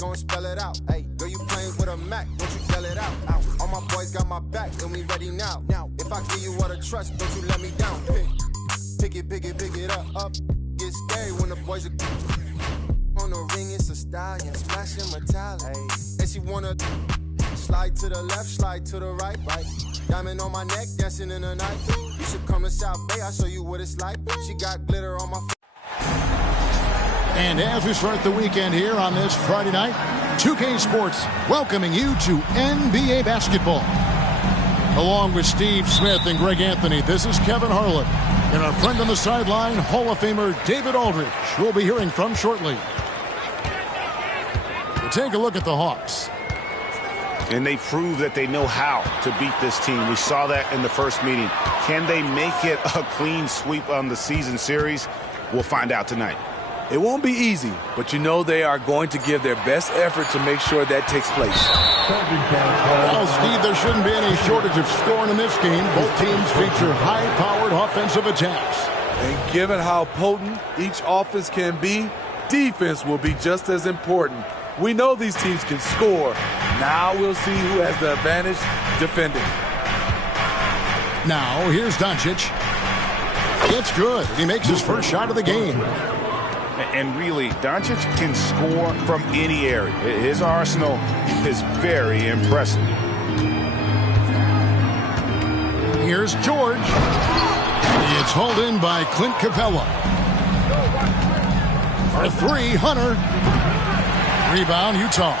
gon' spell it out. Hey, girl, you playing with a Mac, don't you yell it out. All my boys got my back, and we ready now. If I give you all the trust, don't you let me down. Pick it up. Get scary when the boys are on the ring. It's a stallion, splashing metallic. And she wanna slide to the left, slide to the right. Diamond on my neck, dancing in the night. You should come to South Bay, I'll show you what it's like. She got glitter on my. And as we start the weekend here on this Friday night, 2K Sports welcoming you to NBA basketball. Along with Steve Smith and Greg Anthony, this is Kevin Harlan. And our friend on the sideline, Hall of Famer David Aldridge, we'll be hearing from shortly. We'll take a look at the Hawks. And they prove that they know how to beat this team. We saw that in the first meeting. Can they make it a clean sweep on the season series? We'll find out tonight. It won't be easy, but you know they are going to give their best effort to make sure that takes place. Well, Steve, there shouldn't be any shortage of scoring in this game. Both teams feature high-powered offensive attacks. And given how potent each offense can be, defense will be just as important. We know these teams can score. Now we'll see who has the advantage defending. Now, here's Doncic. It's good. He makes his first shot of the game. And really, Doncic can score from any area. His arsenal is very impressive. Here's George. It's hauled in by Clint Capella. For three, Hunter. Rebound, Utah.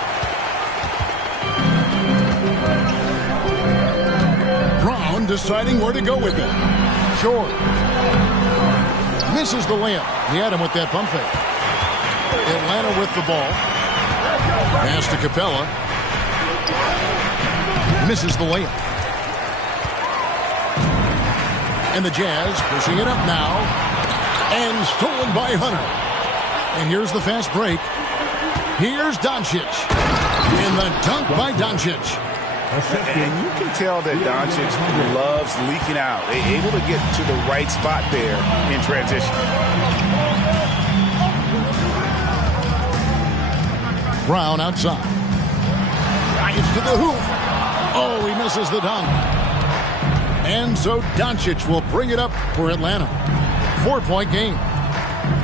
Brown deciding where to go with it. George. Misses the layup. He had him with that pump fake. Atlanta with the ball. Pass to Capella. Misses the layup. And the Jazz pushing it up now. And stolen by Hunter. And here's the fast break. Here's Doncic. And the dunk by Doncic. And you can tell that Doncic loves leaking out. Able to get to the right spot there in transition. Brown outside. Drives to the hoop. Oh, he misses the dunk. And so Doncic will bring it up for Atlanta. 4-point game.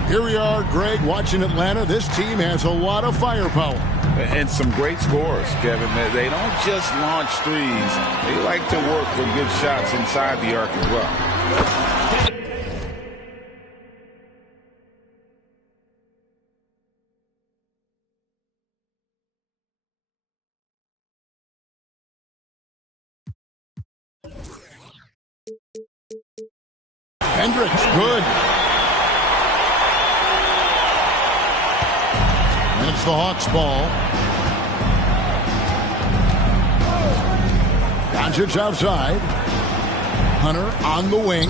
Here we are, Greg, watching Atlanta. This team has a lot of firepower. And some great scores, Kevin. They don't just launch threes. They like to work for good shots inside the arc as well. Hendricks, good. And it's the Hawks' ball. Doncic outside. Hunter on the wing.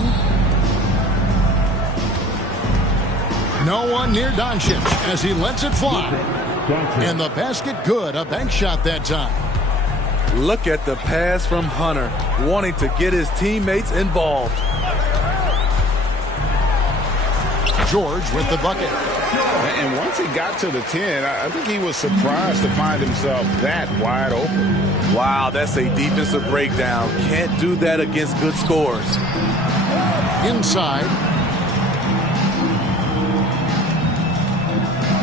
No one near Doncic as he lets it fly. And the basket good. A bank shot that time. Look at the pass from Hunter, wanting to get his teammates involved. George with the bucket. And once he got to the 10, I think he was surprised to find himself that wide open. Wow, that's a defensive breakdown. Can't do that against good scores. Inside.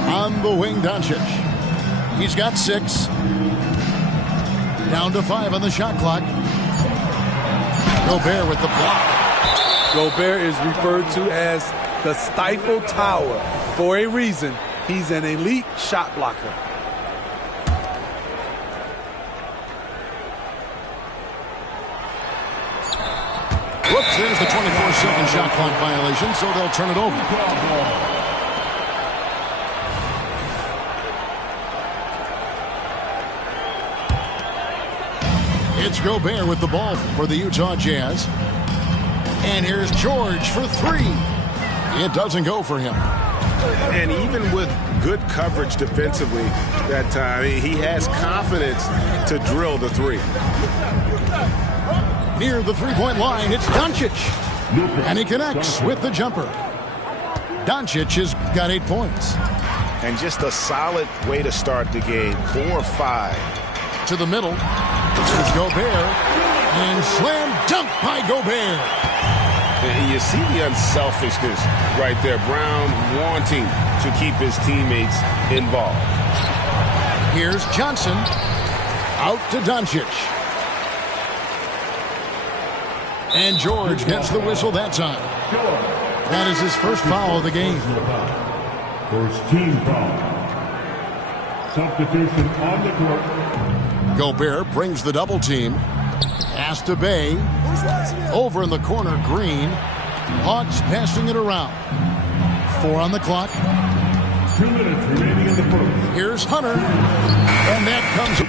On the wing, Doncic. He's got 6. Down to 5 on the shot clock. Gobert with the block. Gobert is referred to as the Stifle Tower. For a reason, he's an elite shot blocker. Whoops, there's the 24-second shot clock violation, so they'll turn it over. It's Gobert with the ball for the Utah Jazz. And here's George for 3. It doesn't go for him. And even with good coverage defensively that time, he has confidence to drill the 3. Near the three-point line, it's Doncic. And he connects with the jumper. Doncic has got 8 points. and just a solid way to start the game. 4-5. To the middle. It's Gobert. And slam dunk by Gobert. And you see the unselfishness right there. Brown wanting to keep his teammates involved. Here's Johnson. Out to Doncic. And George gets the whistle that time. That is his first foul of the game. First team foul. Substitution on the court. Gobert brings the double team. Pass to Bay. Over in the corner, Green. Hawks passing it around. 4 on the clock. 2 minutes remaining in the first. Here's Hunter. And that comes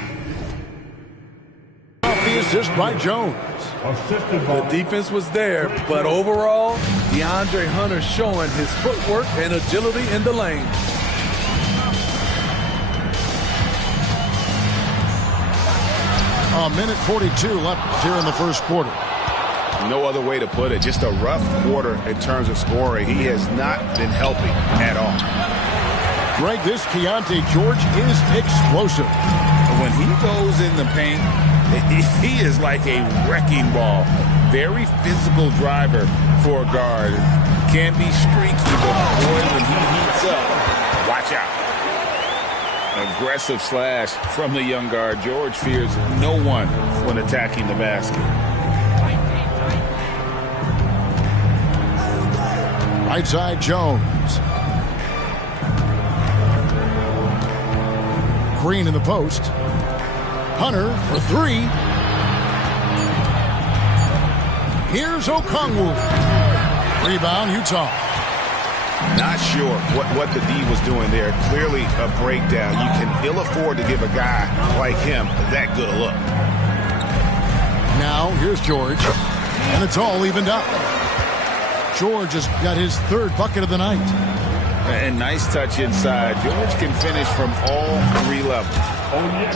off the assist by Jones. The defense was there, but overall, DeAndre Hunter showing his footwork and agility in the lane. A minute 42 left here in the first quarter. No other way to put it. Just a rough quarter in terms of scoring. He has not been helping at all. Greg, this Keontae George is explosive. When he goes in the paint, he is like a wrecking ball. Very physical driver for a guard. Can be streaky, but boy, when he heats up, watch out. Aggressive slash from the young guard. George fears no one when attacking the basket. Right side, Jones. Green in the post. Hunter for 3. Here's Okongwu. Rebound, Utah. Not sure what the D was doing there. Clearly a breakdown. You can ill afford to give a guy like him that good a look. Now, here's George. And it's all evened up. George has got his 3rd bucket of the night. And nice touch inside. George can finish from all 3 levels.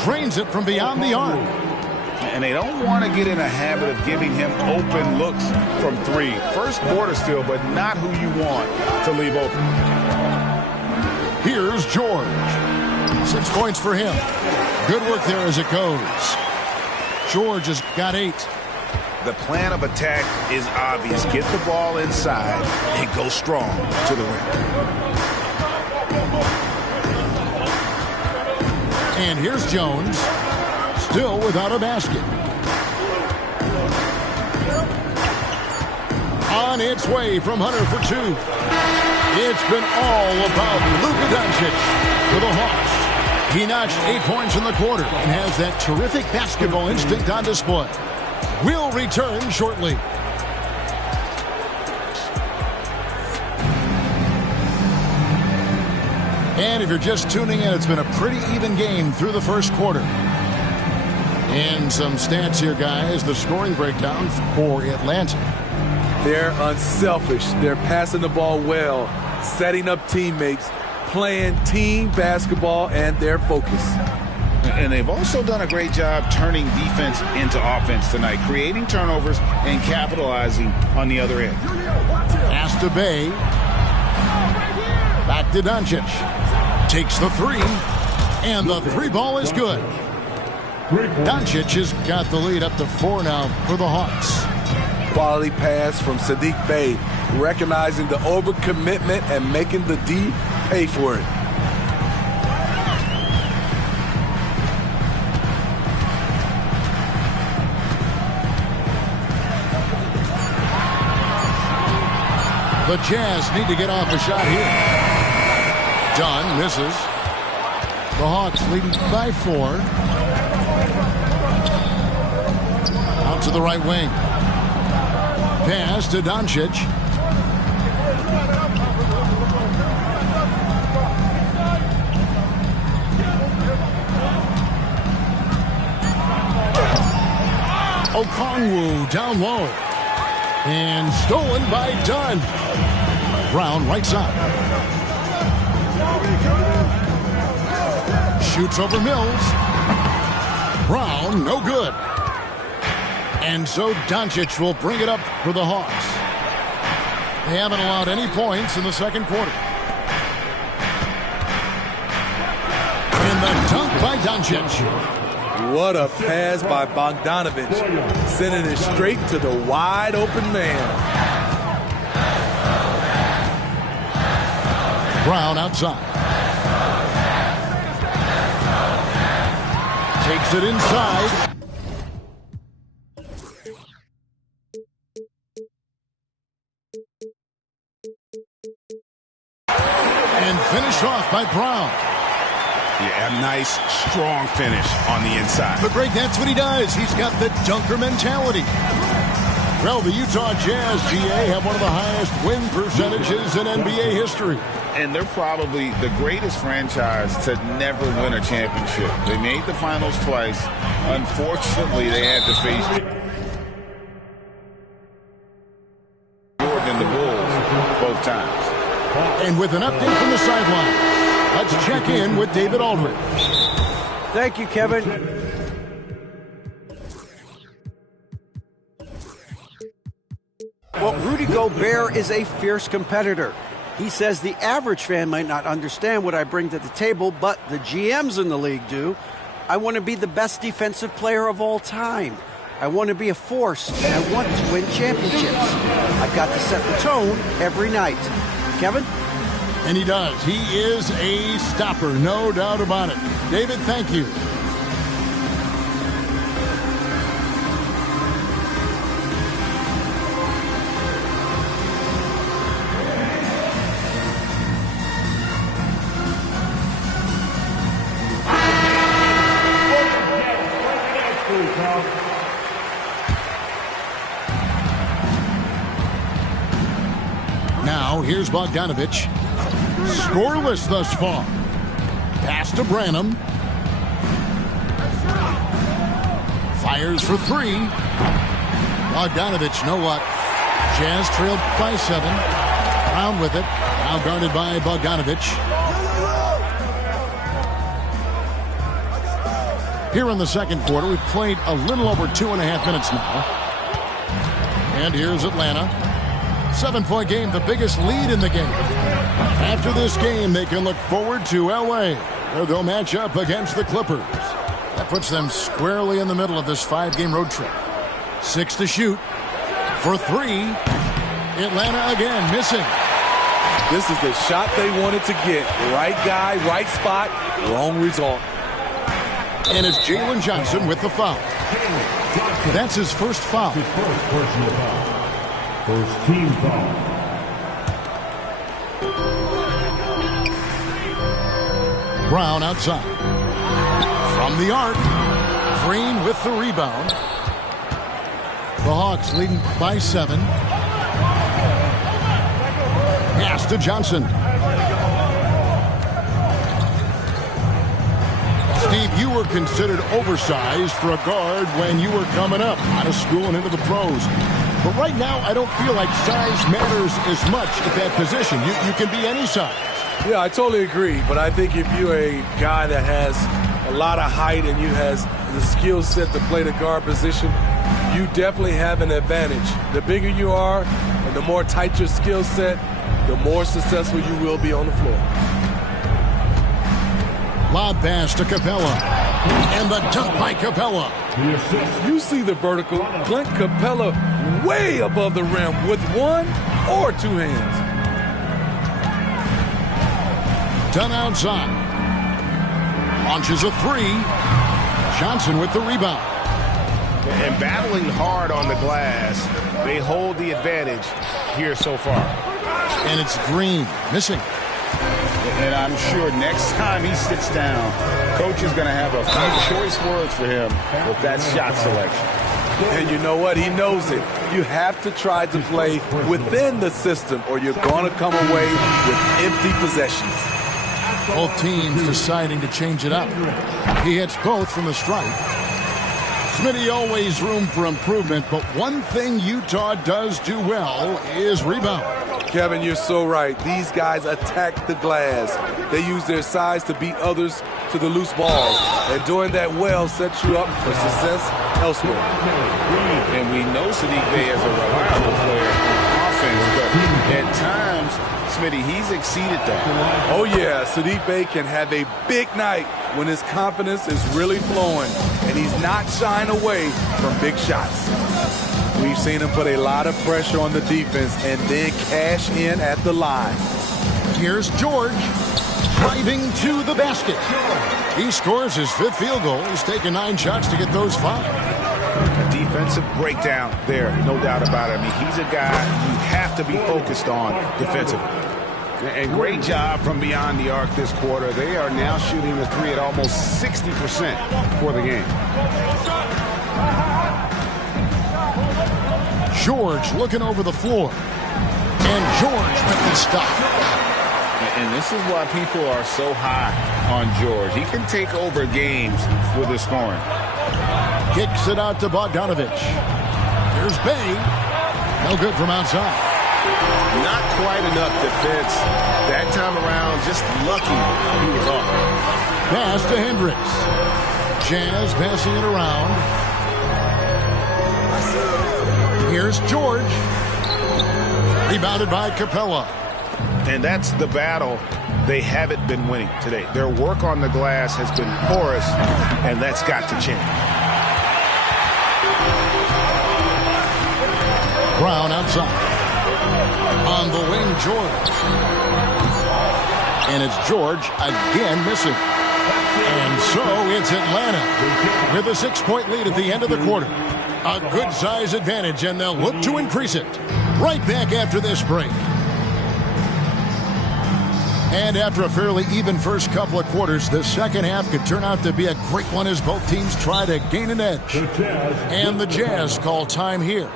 Drains it from beyond the arc. And they don't want to get in a habit of giving him open looks from 3. First quarter still, but not who you want to leave open. Here's George. 6 points for him. Good work there as it goes. George has got 8. The plan of attack is obvious. Get the ball inside and go strong to the rim. And here's Jones. Still without a basket. On its way from Hunter for 2. It's been all about Luka Doncic for the Hawks. He notched 8 points in the quarter and has that terrific basketball instinct on display. We'll return shortly. And if you're just tuning in, it's been a pretty even game through the first quarter. And some stats here, guys. The scoring breakdown for Atlanta. They're unselfish. They're passing the ball well, setting up teammates, playing team basketball, and their focus. And they've also done a great job turning defense into offense tonight, creating turnovers and capitalizing on the other end. Pass to Bay. Back to Doncic. Takes the 3. And the 3 ball is good. Doncic has got the lead up to 4 now for the Hawks. Quality pass from Saddiq Bey, recognizing the overcommitment and making the D pay for it. The Jazz need to get off a shot here. Dunn misses. The Hawks leading by 4. Out to the right wing. Pass to Doncic. Okongwu down low. And stolen by Dunn. Brown right side. Shoots over Mills. Brown, no good. And so Doncic will bring it up for the Hawks. They haven't allowed any points in the second quarter. And the dunk by Doncic. What a pass by Bogdanovich, sending it straight to the wide open man. Brown outside. Takes it inside. And finished off by Brown. Yeah, a nice, strong finish on the inside. But Greg, that's what he does. He's got the dunker mentality. Well, the Utah Jazz, GA, have one of the highest win percentages in NBA history. And they're probably the greatest franchise to never win a championship. They made the finals twice. Unfortunately, they had to face Jordan and the Bulls both times. And with an update from the sideline, let's check in with David Aldridge. Thank you, Kevin. Well, Rudy Gobert is a fierce competitor. He says the average fan might not understand what I bring to the table, but the GMs in the league do. I want to be the best defensive player of all time. I want to be a force, and I want to win championships. I've got to set the tone every night. Kevin? And he does. He is a stopper, no doubt about it. David, thank you. Now, here's Bogdanovich. Scoreless thus far. Pass to Branham. Fires for three. Bogdanovich, know what? Jazz trailed by 7. Brown with it. Now guarded by Bogdanovich. Here in the second quarter, we've played a little over 2.5 minutes now. And here's Atlanta. 7-point game, the biggest lead in the game. After this game, they can look forward to L.A., where they'll match up against the Clippers. That puts them squarely in the middle of this 5-game road trip. 6 to shoot. For 3. Atlanta again, missing. This is the shot they wanted to get. Right guy, right spot, wrong result. And it's Jalen Johnson with the foul. That's his first foul. His first personal foul. First team foul. Brown outside. From the arc. Green with the rebound. The Hawks leading by 7. Pass to Johnson. Steve, you were considered oversized for a guard when you were coming up out of school and into the pros. But right now, I don't feel like size matters as much at that position. You can be any size. Yeah, I totally agree. But I think if you're a guy that has a lot of height and you has the skill set to play the guard position, you definitely have an advantage. The bigger you are and the more tight your skill set, the more successful you will be on the floor. Lob pass to Capella. And the dunk by Capella. You see the vertical. Clint Capella way above the rim with 1 or 2 hands. Done outside. Launches a 3. Johnson with the rebound. And battling hard on the glass, they hold the advantage here so far. And it's Green missing. And I'm sure next time he sits down, coach is going to have a few choice words for him with that shot selection. And you know what? He knows it. You have to try to play within the system or you're going to come away with empty possessions. Both teams deciding to change it up. He hits both from the stripe. Smitty, always room for improvement, but one thing Utah does do well is rebound. Kevin, you're so right. These guys attack the glass. They use their size to beat others to the loose balls. And doing that well sets you up for success elsewhere. And we know Sadiq Bey is a reliable player defense, but at times, Smitty, he's exceeded that. Oh, yeah. Sadiq Bey can have a big night when his confidence is really flowing and he's not shying away from big shots. We've seen him put a lot of pressure on the defense and then cash in at the line. Here's George driving to the basket. He scores his 5th field goal. He's taken 9 shots to get those 5. A defensive breakdown there, no doubt about it. I mean, he's a guy you have to be focused on defensively. And great job from beyond the arc this quarter. They are now shooting the 3 at almost 60% for the game. George looking over the floor. And George with the stop. And this is why people are so high on George. He can take over games with his scoring. Kicks it out to Bogdanovich. Here's Bey. No good from outside. Not quite enough defense that time around. Just lucky he was off. Pass to Hendricks. Jazz passing it around. Here's George. Rebounded by Capella. And that's the battle they haven't been winning today. Their work on the glass has been porous, and that's got to change. Brown outside. On the wing, George. And it's George again missing. And so it's Atlanta with a 6-point lead at the end of the quarter. A good size advantage, and they'll look to increase it. Right back after this break. And after a fairly even first couple of quarters, the second half could turn out to be a great one as both teams try to gain an edge. And the Jazz call time here.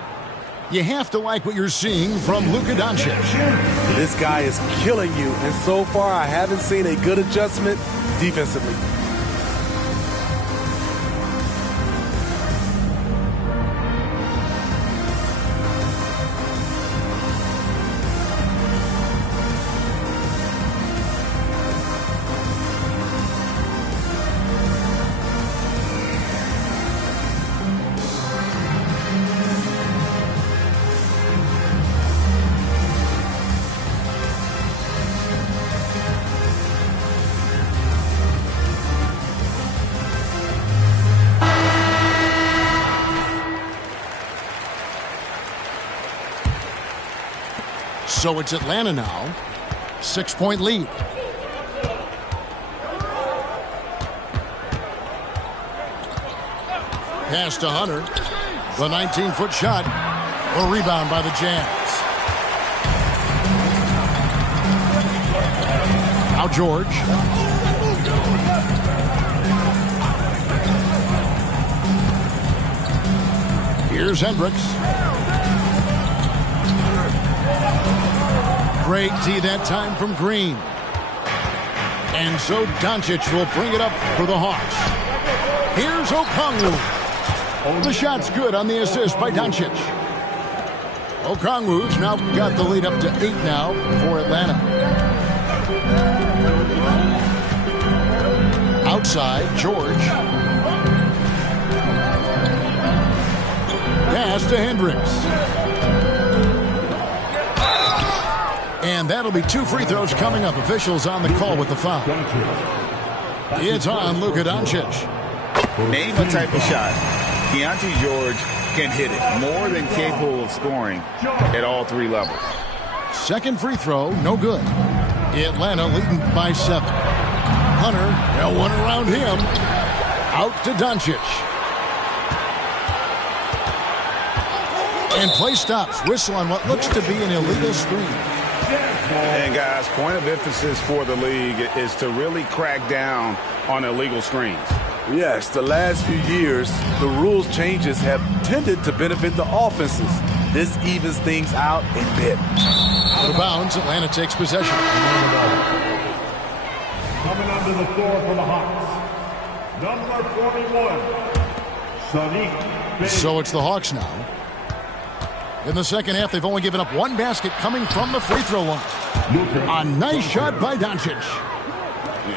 You have to like what you're seeing from Luka Doncic. This guy is killing you, and so far I haven't seen a good adjustment defensively. So it's Atlanta now. 6-point lead. Pass to Hunter. The 19-foot shot. A rebound by the Jazz. Now George. Here's Hendricks. Great D that time from Green. And so Doncic will bring it up for the Hawks. Here's Okongwu. The shot's good on the assist by Doncic. Okongwu's now got the lead up to 8 now for Atlanta. Outside, George. Pass to Hendricks. And that'll be 2 free throws coming up. Officials on the call with the foul. It's on Luka Doncic. Name a type of shot Keontae George can hit it. More than capable of scoring at all 3 levels. Second free throw, no good. Atlanta leading by 7. Hunter, one around him. Out to Doncic. And play stops. Whistle on what looks to be an illegal screen. And guys, point of emphasis for the league is to really crack down on illegal screens. Yes, the last few years, the rules changes have tended to benefit the offenses. This evens things out a bit. Out of bounds, Atlanta takes possession. Coming onto the floor for the Hawks, number 41, Sadiq Bey. So it's the Hawks now. In the second half, they've only given up 1 basket coming from the free throw line. A nice shot by Doncic.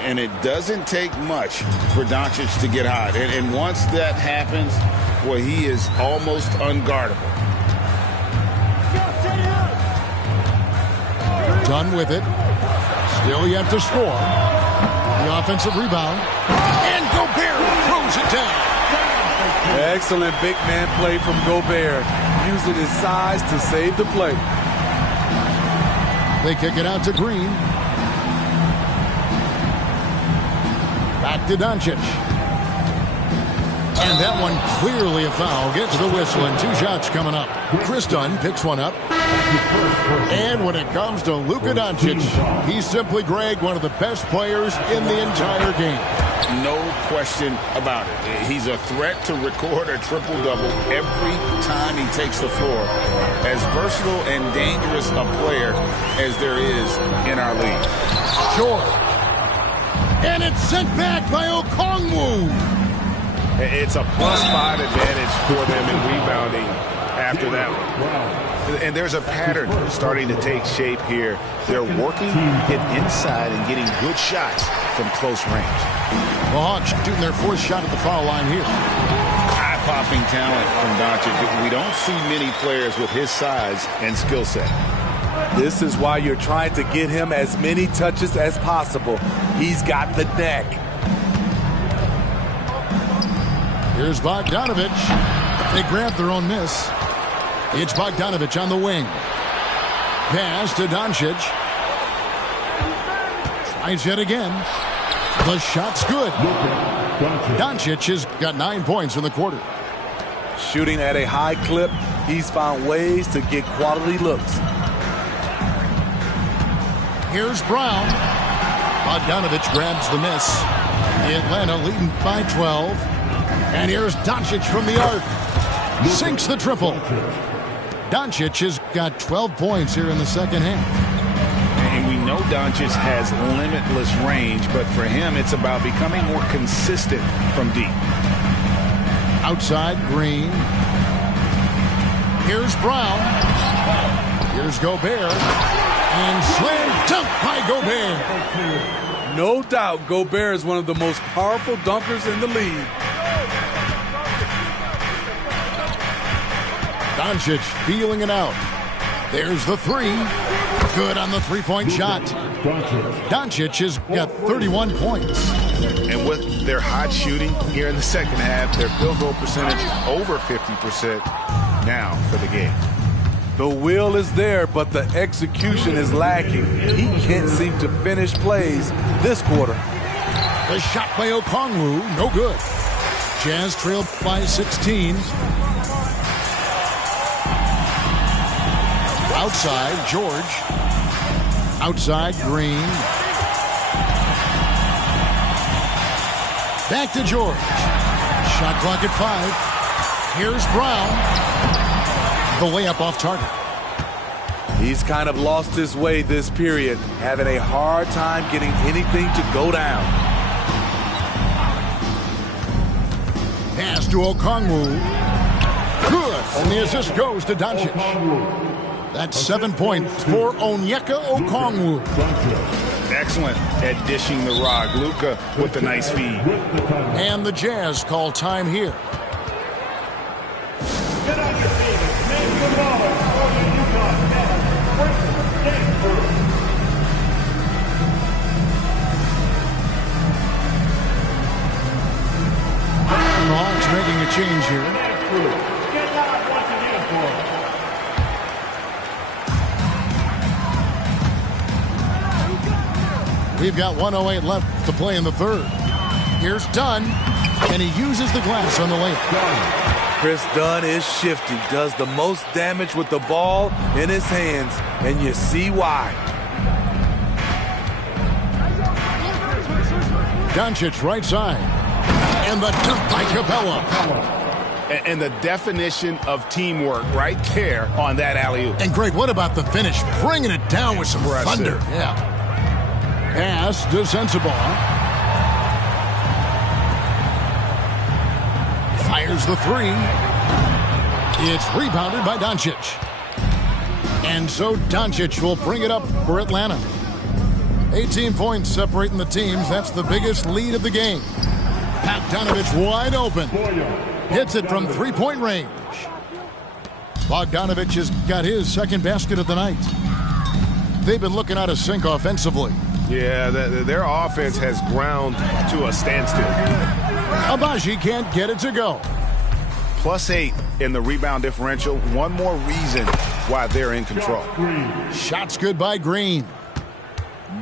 And it doesn't take much for Doncic to get hot. And once that happens, well, he is almost unguardable. Done with it. Still yet to score. The offensive rebound. And Gobert throws it down. Excellent big man play from Gobert, using his size to save the play. They kick it out to Green. Back to Doncic. And that one clearly a foul. Gets the whistle and 2 shots coming up. Chris Dunn picks one up. And when it comes to Luka Doncic, he's simply, Greg, one of the best players in the entire game. No question about it. He's a threat to record a triple-double every time he takes the floor. As versatile and dangerous a player as there is in our league. George. And it's sent back by Okongwu. It's a +5 advantage for them in rebounding after that one. And there's a pattern starting to take shape here. They're working it inside and getting good shots from close range. The Hawks shooting their 4th shot at the foul line here. Eye-popping talent from Doncic. We don't see many players with his size and skill set. This is why you're trying to get him as many touches as possible. He's got the neck. Here's Bogdanovich. They grab their own miss. It's Bogdanovich on the wing. Pass to Doncic. Tries yet again. The shot's good. Doncic has got 9 points in the quarter. Shooting at a high clip, he's found ways to get quality looks. Here's Brown. Bogdanovich grabs the miss. Atlanta leading by 12. And here's Doncic from the arc. Sinks the triple. Doncic has got 12 points here in the second half. And we know Doncic has limitless range, but for him, it's about becoming more consistent from deep. Outside, Green. Here's Brown. Here's Gobert. And slam dunk by Gobert. No doubt Gobert is one of the most powerful dunkers in the league. Doncic feeling it out. There's the 3. Good on the 3-point shot. Doncic has got 31 points. And with their hot shooting here in the second half, their field goal percentage over 50% now for the game. The will is there, but the execution is lacking. He can't seem to finish plays this quarter. The shot by Okongwu, no good. Jazz trailed by 16. Outside, George. Outside, Green. Back to George. Shot clock at 5. Here's Brown. The layup off target. He's kind of lost his way this period, having a hard time getting anything to go down. Pass to Okongwu. Good. And the assist goes to Doncic. That's 7 points for Onyeka Okongwu. Excellent at dishing the rock. Luka with the nice feed. And the Jazz call time here. Get on your feet and make the ball for the Utah Jazz. The Hawks making a change here. Get out once again for it. We've got 1:08 left to play in the third. Here's Dunn, and he uses the glass on the layup. Chris Dunn is shifty, does the most damage with the ball in his hands, and you see why. Doncic right side. And the dunk by Capella. And the definition of teamwork right there on that alley-oop. And Greg, what about the finish? Bringing it down with some thunder. Yeah. Pass to Sensabaugh. Fires the 3. It's rebounded by Doncic. And so Doncic will bring it up for Atlanta. 18 points separating the teams. That's the biggest lead of the game. Bogdanovich wide open. Hits it from 3-point range. Bogdanovich has got his second basket of the night. they've been looking out of sync offensively. Yeah, their offense has ground to a standstill. Abaji can't get it to go. +8 in the rebound differential. One more reason why they're in control. Shots good by Green.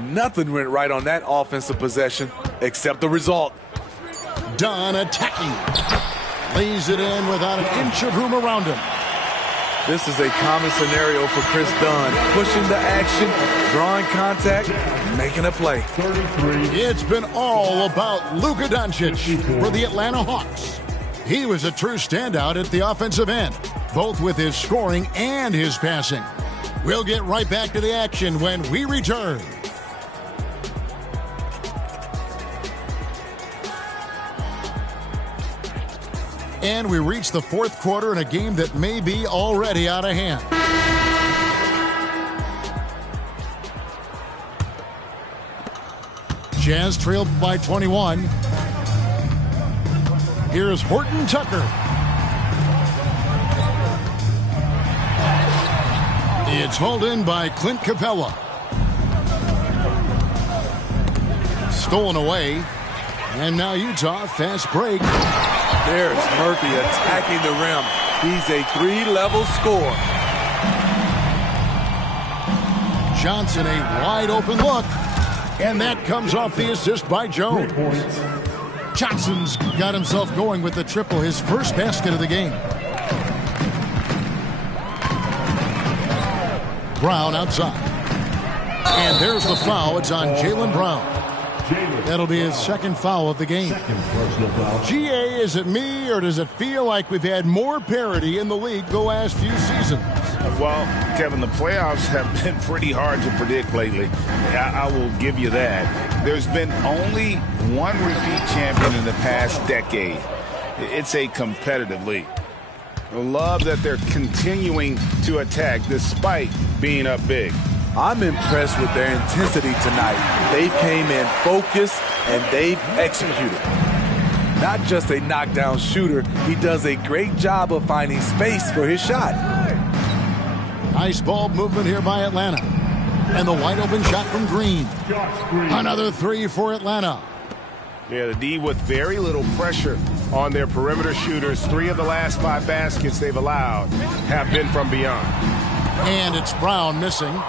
Nothing went right on that offensive possession except the result. Dunn attacking. Lays it in without an inch of room around him. This is a common scenario for Chris Dunn. Pushing the action, drawing contact, making a play. It's been all about Luka Doncic for the Atlanta Hawks. He was a true standout at the offensive end, both with his scoring and his passing. We'll get right back to the action when we return. And we reach the fourth quarter in a game that may be already out of hand. Jazz trailed by 21. Here's Horton Tucker. It's hauled in by Clint Capella. Stolen away. And now Utah, fast break. There's Murphy attacking the rim. He's a 3-level scorer. Johnson, a wide open look. And that comes off the assist by Jones. Johnson's got himself going with the triple, his first basket of the game. Brown outside. And there's the foul. It's on Jaylen Brown. That'll be his second foul of the game. GA, is it me, or does it feel like we've had more parity in the league the last few seasons? Well, Kevin, the playoffs have been pretty hard to predict lately. I will give you that. There's been only one repeat champion in the past decade. It's a competitive league. I love that they're continuing to attack despite being up big. I'm impressed with their intensity tonight. They came in focused and they've executed. Not just a knockdown shooter, he does a great job of finding space for his shot. Nice ball movement here by Atlanta. And the wide open shot from Green. Another three for Atlanta. Yeah, the D with very little pressure on their perimeter shooters. 3 of the last 5 baskets they've allowed have been from beyond. And it's Brown missing.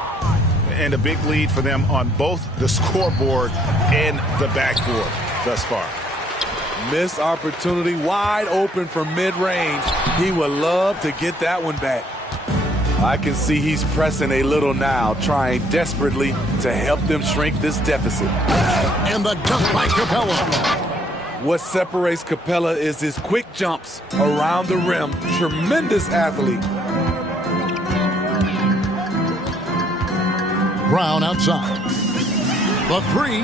And a big lead for them on both the scoreboard and the backboard thus far. Missed opportunity, wide open from mid-range. He would love to get that one back. I can see he's pressing a little now, trying desperately to help them shrink this deficit. And the dunk by Capella. What separates Capella is his quick jumps around the rim. Tremendous athlete. Brown outside. The 3.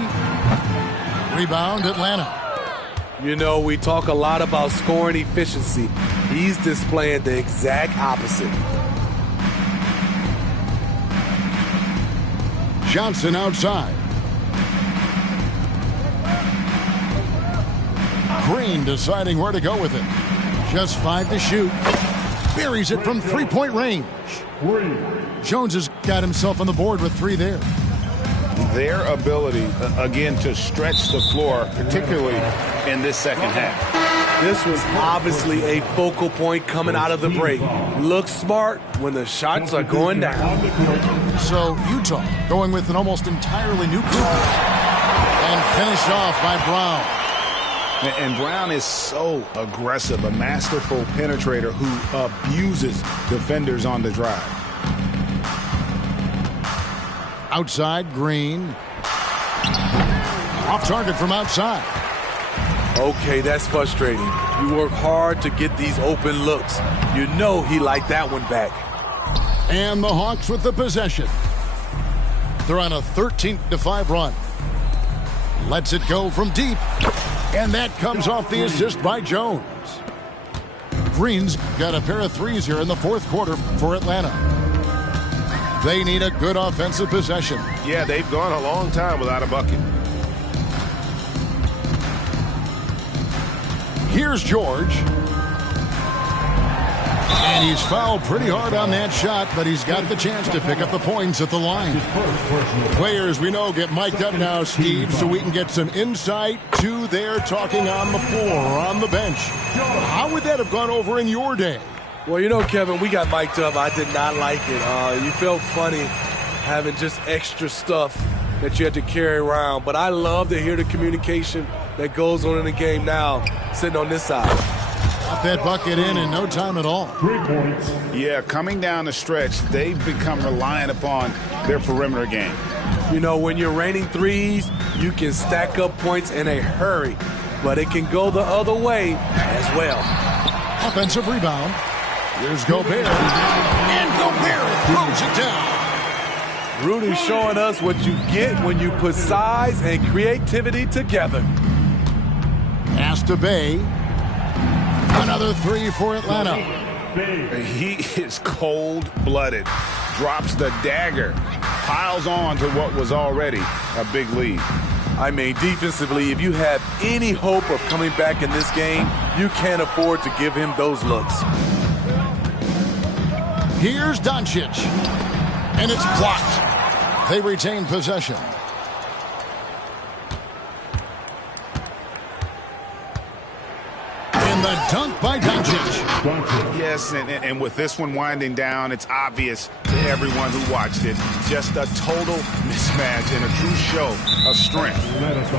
Rebound Atlanta. You know, we talk a lot about scoring efficiency. He's displaying the exact opposite. Johnson outside. Green deciding where to go with it. Just 5 to shoot. Buries it from 3-point range. Jones has got himself on the board with 3 there. Their ability, again, to stretch the floor, particularly in this second half. This was obviously a focal point coming out of the break. Looks smart when the shots are going down. So Utah going with an almost entirely new crew. And finished off by Brown. And Brown is so aggressive, a masterful penetrator who abuses defenders on the drive. Outside, Green. Off target from outside. Okay, that's frustrating. You work hard to get these open looks. You know he liked that one back. And the Hawks with the possession. They're on a 13-5 run. Lets it go from deep. And that comes off the assist by Jones. Green's got a pair of 3s here in the fourth quarter for Atlanta. They need a good offensive possession. Yeah, they've gone a long time without a bucket. Here's George. And he's fouled pretty hard on that shot, but he's got the chance to pick up the points at the line. Players, we know, get mic'd up now, Steve, so we can get some insight to their talking on the floor or on the bench. How would that have gone over in your day? Well, you know, Kevin, we got mic'd up. I did not like it. You felt funny having just extra stuff that you had to carry around. But I love to hear the communication that goes on in the game now, sitting on this side. Got that bucket in no time at all. 3 points. Yeah, coming down the stretch, they've become reliant upon their perimeter game. You know, when you're raining threes, you can stack up points in a hurry. But it can go the other way as well. Offensive rebound. Here's Gobert. And Gobert throws it down. Rudy's showing us what you get when you put size and creativity together. Pass to Bay. Another three for Atlanta. He is cold-blooded. Drops the dagger. Piles on to what was already a big lead. I mean, defensively, if you have any hope of coming back in this game, you can't afford to give him those looks. Here's Doncic. And it's blocked. They retain possession. And the dunk by Doncic. Yes, and with this one winding down, it's obvious to everyone who watched it. Just a total mismatch and a true show of strength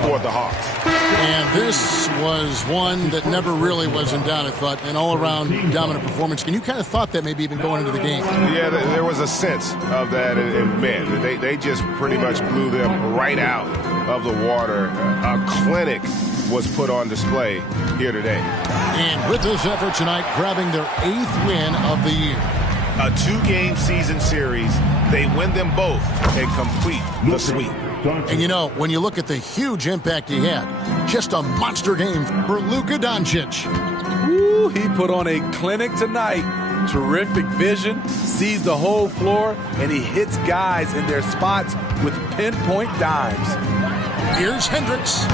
for the Hawks. And this was one that never really was in doubt, I thought, an all-around dominant performance. And you kind of thought that maybe even going into the game. Yeah, there was a sense of that in men. They just pretty much blew them right out of the water. A clinic was put on display here today. And with this effort tonight, grabbing their 8th win of the year. A 2-game season series. They win them both and complete the sweep. And you know, when you look at the huge impact he had, just a monster game for Luka Doncic. Woo, he put on a clinic tonight. Terrific vision, sees the whole floor, and he hits guys in their spots with pinpoint dimes. Here's Hendricks.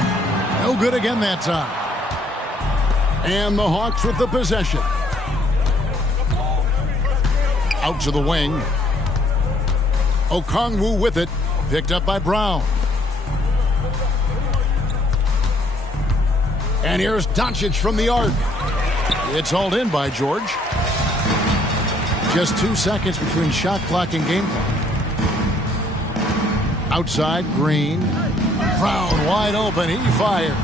No good again that time. And the Hawks with the possession. Out to the wing. Okongwu with it. Picked up by Brown. And here's Doncic from the arc. It's hauled in by George. Just 2 seconds between shot clock and game clock. Outside, Green. Brown wide open. He fires.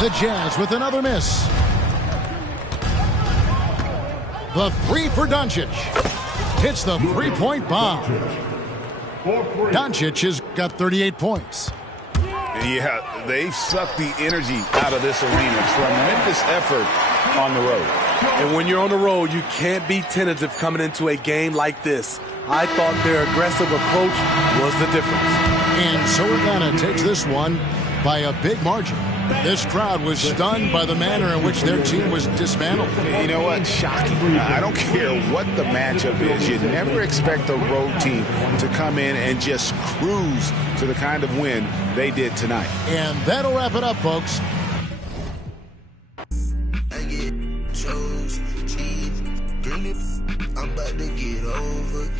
The Jazz with another miss. The three for Doncic. Hits the three-point bomb. Doncic has got 38 points. Yeah, they've sucked the energy out of this arena. Tremendous effort on the road. And when you're on the road, you can't be tentative coming into a game like this. I thought their aggressive approach was the difference. And so Atlanta takes this one by a big margin. This crowd was stunned by the manner in which their team was dismantled. You know what? Shocking. I don't care what the matchup is. You never expect a road team to come in and just cruise to the kind of win they did tonight. And that'll wrap it up, folks. I get chose, cheese, green it, I'm about to get over.